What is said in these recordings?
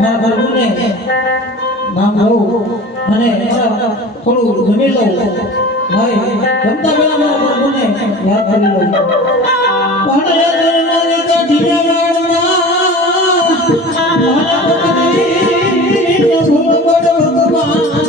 મારા પ્રભુને નામ લઉં અને થોડું જમી લઉં ભાઈ જમતા પહેલા મારા પ્રભુને યાદ કરી લઉં મારા દરબારી કાઠિયાવાડમાં મારા ભગની ભૂલ ભગવાન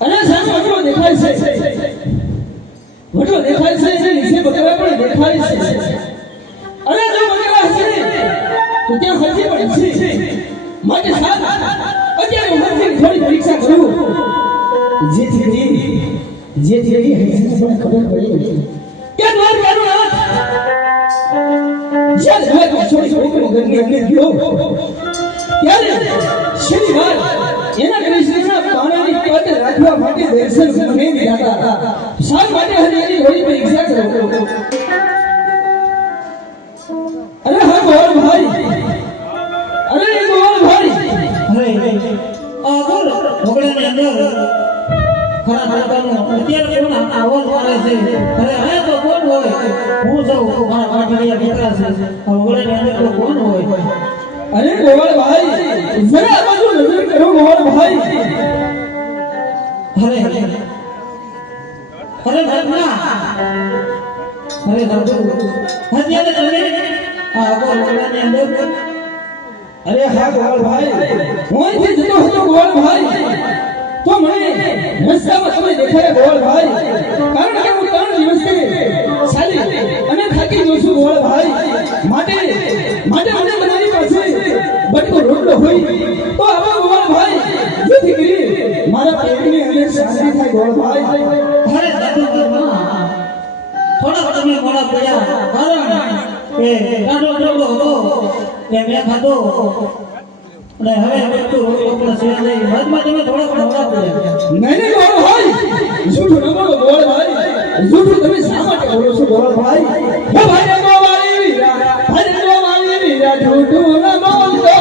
અને સામે વટલો દેખાય છે એને નીચે બકરા પણ દેખાય છે અને જો બકરા હશે તો ત્યાં હજી પણ છે માટે સાહેબ અત્યારે ઉંમરથી થોડી પરીક્ષા કરું જેથી હજી પણ ખબર પડી કે દ્વારકાનું નાથ જ્યારે હવે છોડી ઘરની અંદર ગયો ત્યારે શનિવાર એના કૃષ્ણના પાણાની પદ રાખવા માટે દર્શન મને દીધા હતા શા માટે હરિની થોડી પરીક્ષા કરો અરે હા ગોળ ભાઈ અરે ગોળ ભાઈ આ બોલ મોગળાની અંદર ખરા ખરાનું અત્યારે કોણ આવાજ મારે છે અરે હવે તો કોણ હોય હું સૌ મારા કાઠિયા દીકરા છે મોગળાની અંદર તો કોણ હોય અરે ગોળ ભાઈ જરા આ બાજુ નજર કરો ગોળ ભાઈ અરે ભગના અરે દાદુ અત્યારે તમે આ બોલ મોગળાની અંદર અરે હા ગોળ ભાઈ હું અહીંથી જતો હતો ગોળ ભાઈ તો મને રસ્તામાં તમે દેખાયા ગોળ ભાઈ કારણ કે હું 3 દિવસથી ચાલી અને થાકી ગયો છું ગોળ ભાઈ માટે મને તમારી પાસે બટકો રોટલો હોય તો આવા ગોળ ભાઈ જેથી કરી મારા પેટની અંદર શાંતિ થાય ગોળ ભાઈ અરે દાદુ થોડા તમે મોડા પડ્યા કારણ કે કાઢો ડબો હતો કે મેં ખાધો અને હવે બધું રોટલો પણ સેવા જાય બાદમાં તમે થોડા પણ મોડા પડ્યા નહીં ગોળ ભાઈ શું નમો ગોળ ભાઈ જૂઠું તમે શા માટે બોલો છો ગોળભાઈ? હે ભાઈ ગોવાળી વીરા, ભાઈ ગોવાળી વીરા, જૂઠું ન બોલતો,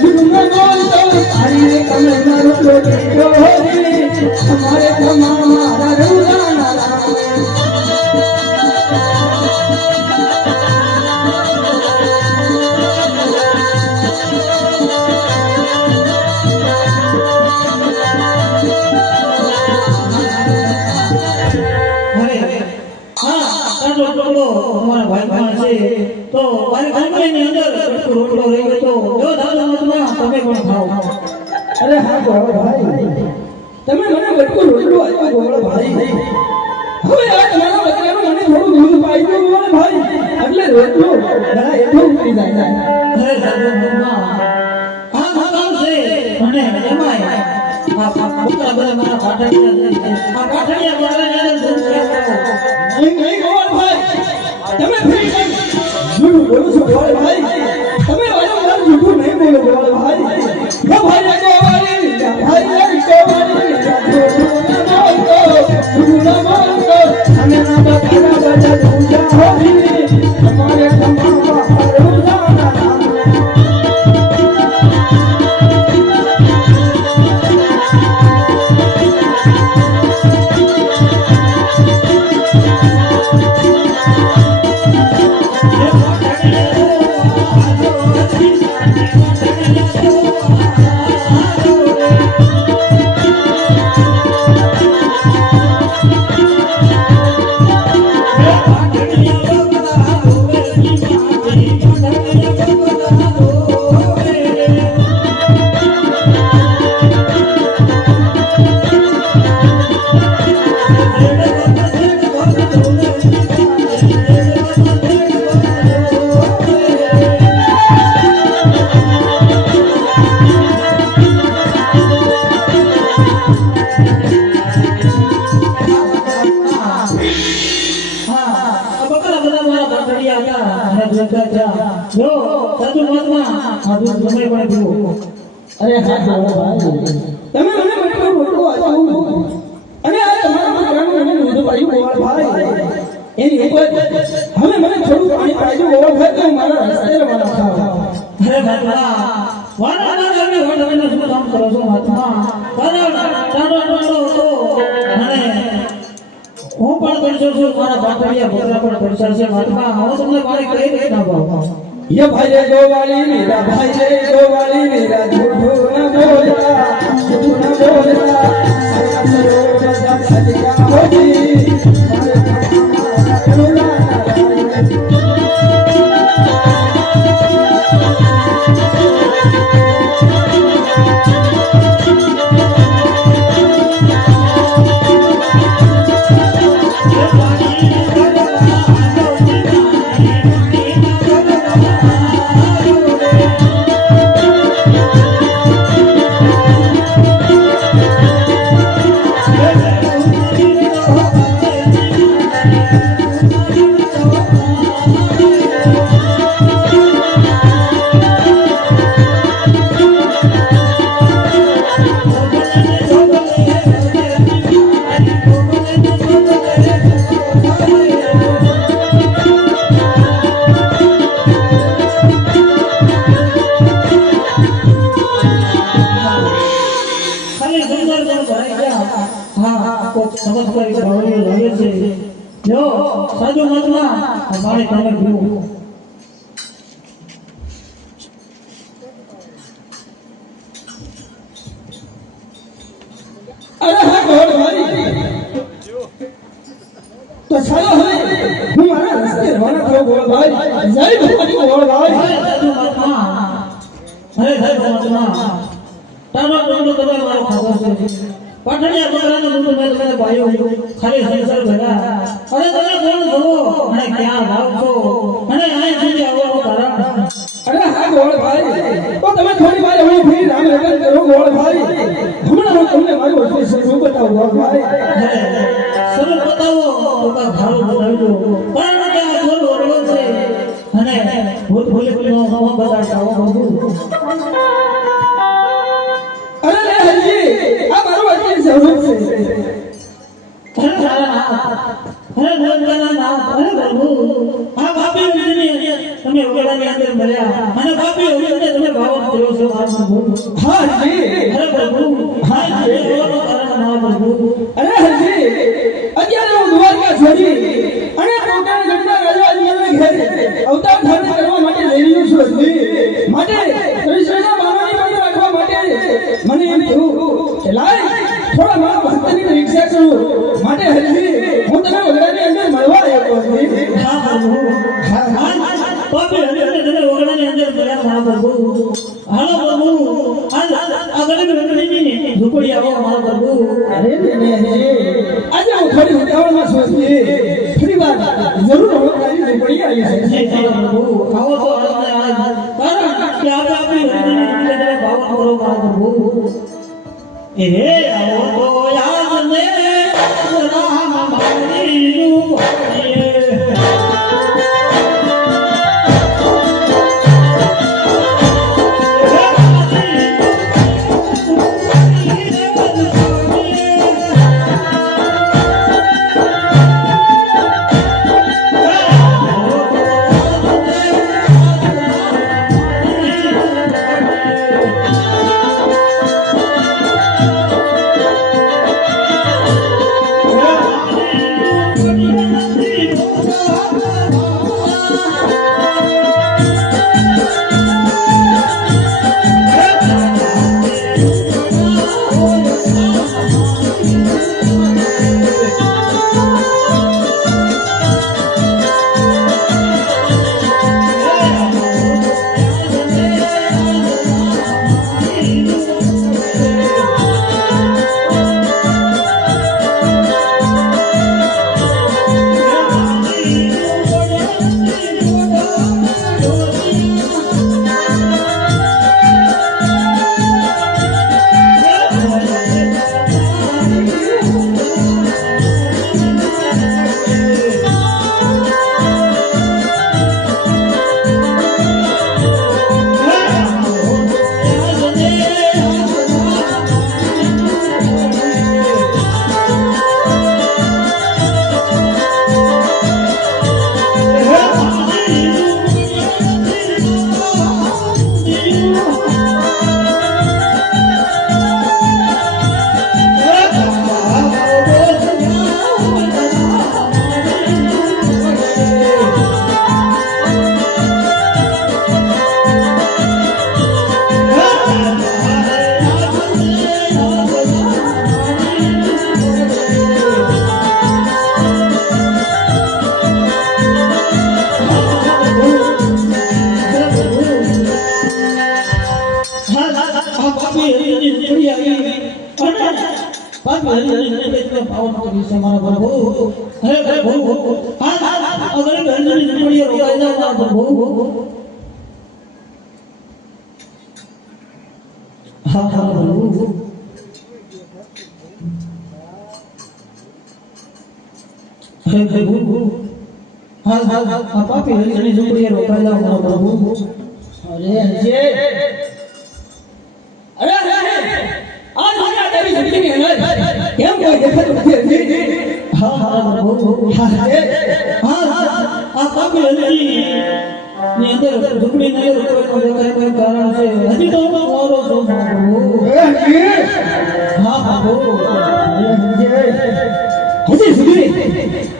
જૂઠું ન બોલતો, તારી રે કમર મારો ટોટો હોરી, અમારે ખમા મારા રંગાના રામે. તમારા ભાઈ છે તો મારી કંપનીની અંદર રોટલો રહી ગયો તો જો દાદા મતમાં તમે પણ ખાઓ. અરે હા ગોળભાઈ, તમે મને બટકું રોટલું આપ્યું ગોળભાઈ. હવે આ તમારા બકરાનું મને થોડું દૂધ પાઈ દો ગોળભાઈ, એટલે રોટલું ઘણા એટલું ઉતરી જાય. અરે દાદા મતમાં આ મકાન છે અને એમાંય આ બકરા બધા મારા પાટણિયા છે. આ પાટણિયા બકરાની અંદર દૂધ ક્યાં ખાઓ? નહીં ગોળભાઈ, તમે ફરી જૂઠું બોલો છો ગોળભાઈ. તમે વારંવાર જૂઠું નહીં બોલો ગોળભાઈ. હે ભાઈ ગોવાળી, ભાઈ ગોવાળી, જૂઠું ન બોલતો, અમે ના બકરા બધા જૂઠા હોવી, અમારે ખમામાં હરજાના નામે. અરે હા ગોળભાઈ, તમે મને બટકું રોટલું આપ્યું અને આ તમારા બકરાનું મને દૂધ પાયું ગોળભાઈ. એની ઉપર હવે મને થોડું પાણી પાડજો ગોળભાઈ, તો મારા રસ્તે રવાના થાવ. અરે મહાત્મા વારંવાર તમે વડવાના શું કામ કરો છો મહાત્મા? અને હું પણ કરશો છું, મારા પાટણિયા બકરા પણ કરશે છે મહાત્મા. હું તમને મારી કઈ રીત ના ભાવ. ये भाई गोवाली मेरा, भाई गोवाली मेरा, झूठो न बोलता, झूठो न बोलता, सारा सरो बजा सजगा होगी, हमारे खमामा रंगाना रामे. જો સાધુ મતમાં અમારે તમને ભૂ અરે હા ગોળભાઈ, તો ચાલો હવે હું મારા રસ્તે રવાના થયો ગોળભાઈ. જય ભગવાન ગોળભાઈ. સાધુ મતમાં અરે સાધુ મતમાં તારો તમે મારો ખાતો છે. પાટણિયા બકરાનું દૂધ મેં તમને પાયું ખાલી સંસાર ભેગા. અરે તમે કોણ છો અને ક્યાં જાવ છો અને અહીં સુધી આવવાનું કારણ? અરે હા ગોળભાઈ, તો તમે થોડી વાર હવે ફરી રામ લગન કરો ગોળભાઈ. હમણાં હું તમને મારું અસલી સ્વરૂપ બતાવું ગોળભાઈ. સ્વરૂપ બતાવો તો કાં ભાડું બતાવજો, કારણ કે આ થોડું વડલો છે અને ભૂત ભૂલી બતાવતા હો બધું. અરે રે હરજી, આ મારું અસલી સ્વરૂપ છે. અરે ભગવાનના નામ અરે પ્રભુ આ પાપી ઉજને તમે ઓગળાની અંદર મળ્યા અને પાપી ઉજને તમે ભાવન કર્યો છો આ પ્રભુ હા હરજી અરે પ્રભુ હા ઓગળનું કારણ ના પ્રભુ અરે હરજી અત્યારે હું દ્વારકા છોડી અને પોતાના જગતના રાજા અજમલને ઘેર અવતાર ધારણ કરવા માટે જઈ રહ્યો છું હરજી માટે કૃષ્ણના બાણોની બંધ રાખવા માટે મને એમ થયું કે લાય થોડા મારા ભક્તની પરીક્ષા કરું માટે હરજી હું તને ઓગળાની અંદર મળવા આવ્યો હરજી હા પ્રભુ હા પાપી ઉજને તમે ઓગળાની અંદર મળ્યા મા પ્રભુ હાલો પ્રભુ આ ગરીબ રંગડીની ઝૂંપડી આવો મા પ્રભુ અરે હરજી આજે હું થોડી ઉતાવળમાં છું હરજી ફરી વાર જરૂર હું તારી ઝૂંપડી આવી છે પ્રભુ આવો તો આજને આજ કારણ કે આપણે આપણી રંગડીની અંદર ભાવન કરો મા પ્રભુ એ આવો તો આજને રામ મારીનું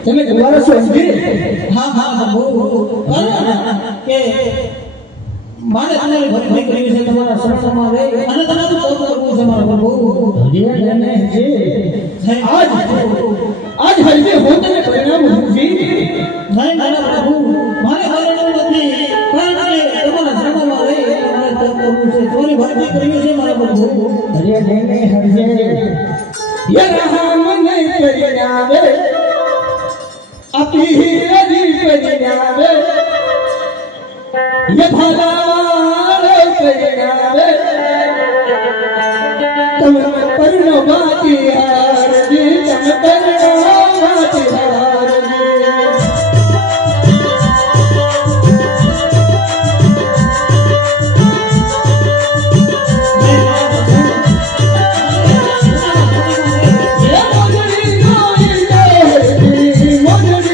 તમે તમારા સ્વસ્તી મારે તમારી ભક્તિ કરવી છે તમારા શરણમાં રહી અને તમારું તપ કરવું છે મારા પ્રભુ આજ હરજી હું તને પરિણામ જી નહીં મારા પ્રભુ મારે પરિણામ નથી કારણ કે તમારા શરણમાં રહી મારે તપ કરવું છે તમારી ભક્તિ કરવી છે મારા પ્રભુ પરિણામે આપી પરિણામે યથાલાલ પરિણામે તમે પરણવાતી હારજી તમે પરણવાતી હારજી મોજડી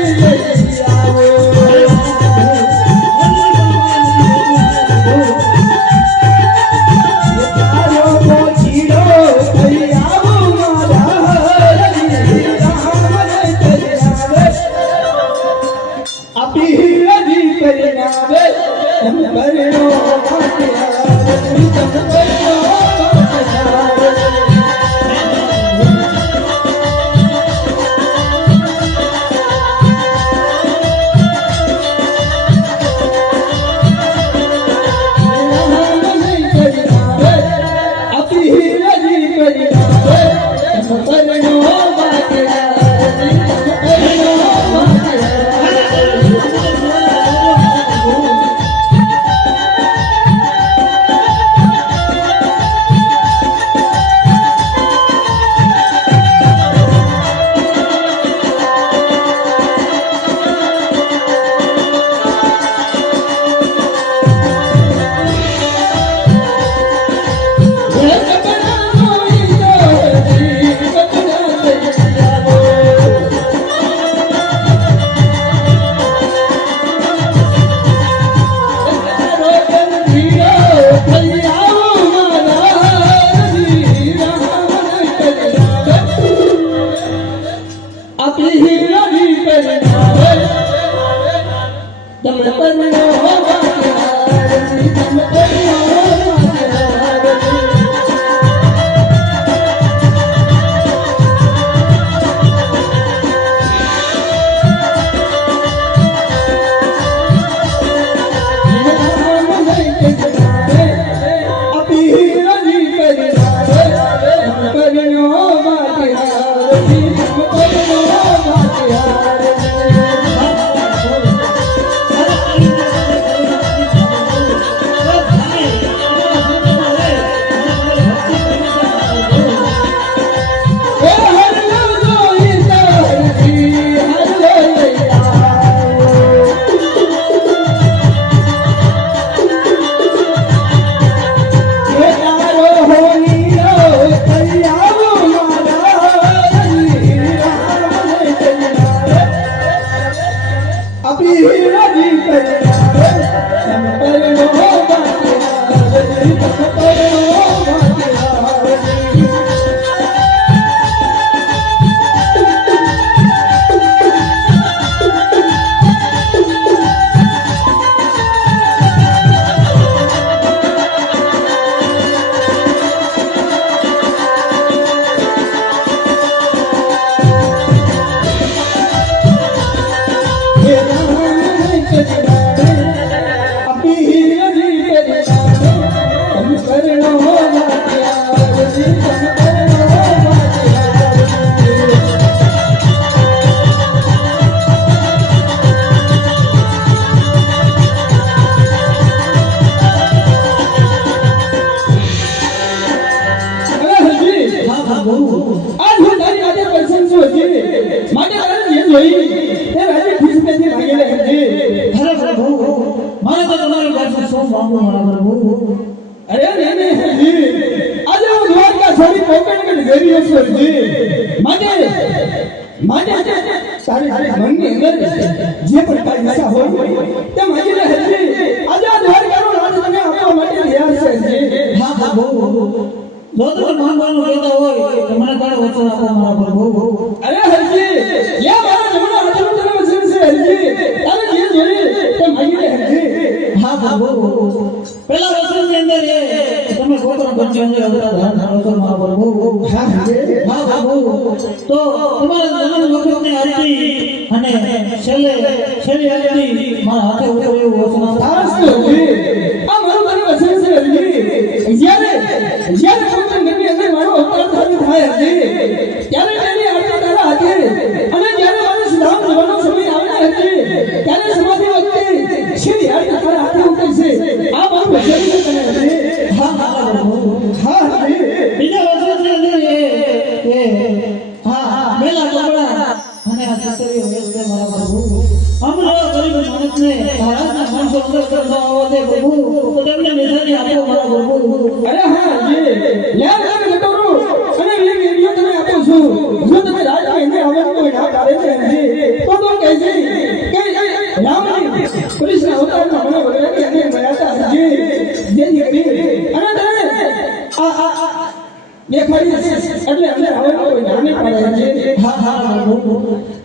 કરીને આવે એમ પરણો માટિયા તમ પરણો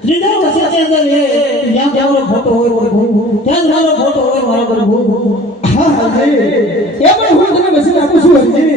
લીધા વચ્ચે અંદર એ ત્યાં ત્યાં મારો ફોટો હોય પ્રભુ, ત્યાં જ મારો ફોટો હોય મારા પ્રભુ. હા હાજી, એ પણ હું તને વચન આપું છું હરજી.